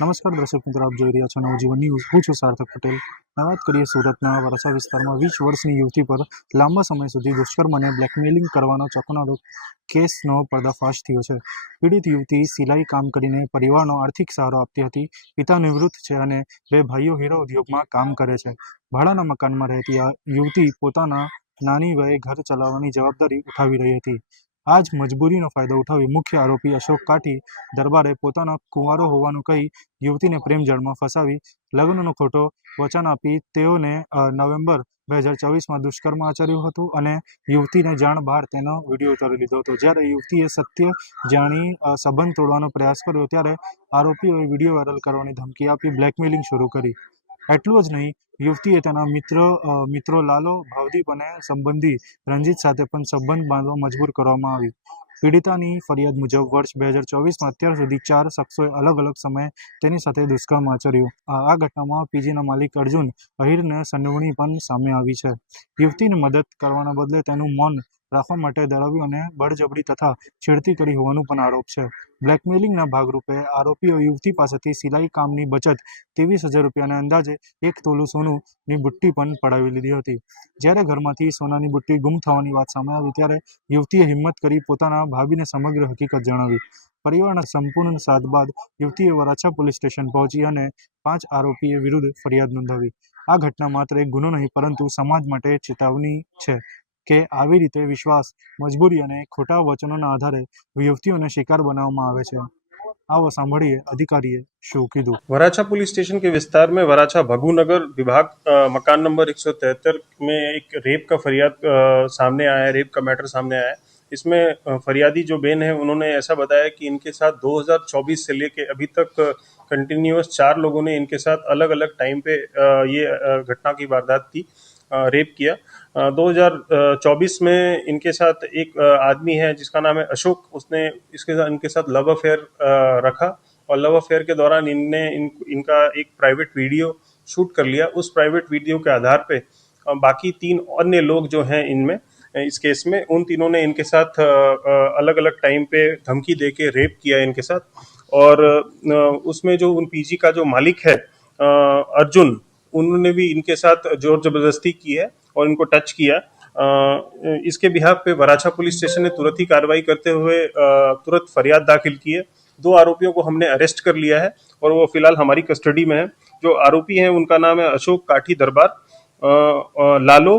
નમસ્કાર દર્શક મિત્રો, આપ જોઈ રહ્યા છો નવજીવન ન્યૂઝ. હું છું સાર્થક પટેલ. વાત કરીએ સુરતના વરાછા વિસ્તારમાં 20 વર્ષની યુવતી પર લાંબા સમય સુધી દુષ્કર્મ અને બ્લેકમેલિંગ કરવાનો ચોંકાવનારો કેસનો પર્દાફાશ થયો છે. પીડિત યુવતી સિલાઈ કામ કરીને પરિવારનો આર્થિક સહારો આપતી હતી. પિતા નિવૃત્ત છે અને 2 ભાઈઓ હીરા ઉદ્યોગમાં કામ કરે છે. ભાડાના મકાનમાં રહેતી આ યુવતી પોતાના નાની વયે ઘર ચલાવવાની જવાબદારી ઉઠાવી રહી હતી. આ જ મજબૂરીનો ફાયદો ઉઠાવી મુખ્ય આરોપી અશોક કાઠી દરબારે પોતાનો કુંવારો હોવાનું કહી યુવતીને પ્રેમ જાળમાં ફસાવી લગ્નનો ખોટો વચન આપી તેઓને નવેમ્બર 2024માં દુષ્કર્મ આચર્યું હતું અને યુવતીને જાણ બહાર તેનો વિડીયો ઉતારી લીધો હતો. જ્યારે યુવતીએ સત્ય જાણી સંબંધ તોડવાનો પ્રયાસ કર્યો ત્યારે આરોપીઓએ વિડીયો વાયરલ કરવાની ધમકી આપી બ્લેકમેલિંગ શરૂ કરી. એટલું જ નહીં, યુવતીએ તેના મિત્રો લાલો, ભાવદીપ અને સંબંધી રંજીત સાથે પણ સંબંધ બાંધવા મજબૂર કરવામાં આવી. પીડિતાની ફરિયાદ મુજબ વર્ષ 2024માં અત્યાર સુધી 4 શખ્સોએ અલગ અલગ સમયે તેની સાથે દુષ્કર્મ આચર્યું. આ ઘટનામાં પીજીના માલિક અર્જુન અહિરની સંડોવણી પણ સામે આવી છે. યુવતીની મદદ કરવાના બદલે તેનું મૌન રાખવા માટે ડરાવ્યું અને બળજબરી તથા છેડતી કરી હોવાનો પણ આરોપ છે. બ્લેકમેલિંગના ભાગરૂપે આરોપીઓ યુવતી પાસેથી સિલાઈ કામની બચત 23,000 રૂપિયા અને અંદાજે 1 તોલું સોનાની બુટ્ટી પણ પડાવી લીધી હતી. જ્યારે ઘરમાંથી સોનાની બુટ્ટી ગુમ થવાની વાત સામે આવી ત્યારે યુવતીએ હિંમત કરી પોતાના ભાભીને સમગ્ર હકીકત જણાવી. પરિવારના સંપૂર્ણ સાથ બાદ યુવતીએ વરાછા પોલીસ સ્ટેશન પહોંચી અને 5 આરોપીઓ વિરુદ્ધ ફરિયાદ નોંધાવી. આ ઘટના માત્ર એક ગુનો નહીં પરંતુ સમાજ માટે ચેતવણી છે કે આવી રીતે વિશ્વાસ, મજબૂરી અને ખોટા વચનોના આધારે યુવતીઓને શિકાર બનાવવામાં આવે છે. आओ सांभळिए अधिकारीए शू कीधु। वराछा पुलिस स्टेशन के विस्तार में वराछा भगुनगर विभाग मकान नंबर 173 में एक रेप का फरियाद सामने आया है। रेप का मैटर सामने आया है। इसमें फरियादी जो बेन है उन्होंने ऐसा बताया कि इनके साथ 2024 से लेके अभी तक कंटिन्यूअस 4 लोगों ने इनके साथ अलग अलग टाइम पे ये घटना की वारदात की, रेप किया। 2024 में इनके साथ एक आदमी है जिसका नाम है अशोक, उसने इनके साथ लव अफेयर रखा और लव अफेयर के दौरान इनका एक प्राइवेट वीडियो शूट कर लिया। उस प्राइवेट वीडियो के आधार पे बाकी 3 अन्य लोग जो हैं इनमें इस केस में, उन तीनों ने इनके साथ अलग अलग टाइम पे धमकी देके रेप किया इनके साथ। और उसमें जो उन पीजी का जो मालिक है अर्जुन, उन्होंने भी इनके साथ जोर जबरदस्ती की है और इनको टच किया। इसके बिहाफ पे वराछा पुलिस स्टेशन ने तुरंत ही कार्रवाई करते हुए तुरंत फरियाद दाखिल की है। 2 आरोपियों को हमने अरेस्ट कर लिया है और वो फिलहाल हमारी कस्टडी में है। जो आरोपी हैं उनका नाम है अशोक काठी दरबार, लालो,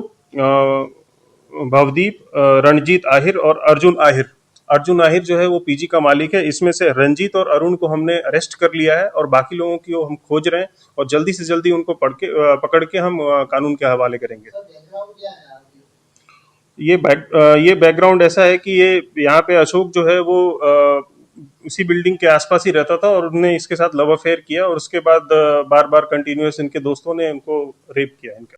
भवदीप, रणजीत आहिर और अर्जुन आहिर। अर्जुन आहिर जो है वो पीजी का मालिक है। इसमें से रंजीत और अरुण को हमने अरेस्ट कर लिया है और बाकी लोगों की हम खोज रहे हैं और जल्दी से जल्दी उनको पकड़ के हम कानून के हवाले करेंगे। ये बैकग्राउंड ऐसा है कि ये यहाँ पे अशोक जो है वो उसी बिल्डिंग के आसपास ही रहता था और उन्होंने इसके साथ लव अफेयर किया और उसके बाद बार बार कंटिन्यूअस इनके दोस्तों ने उनको रेप किया इनका।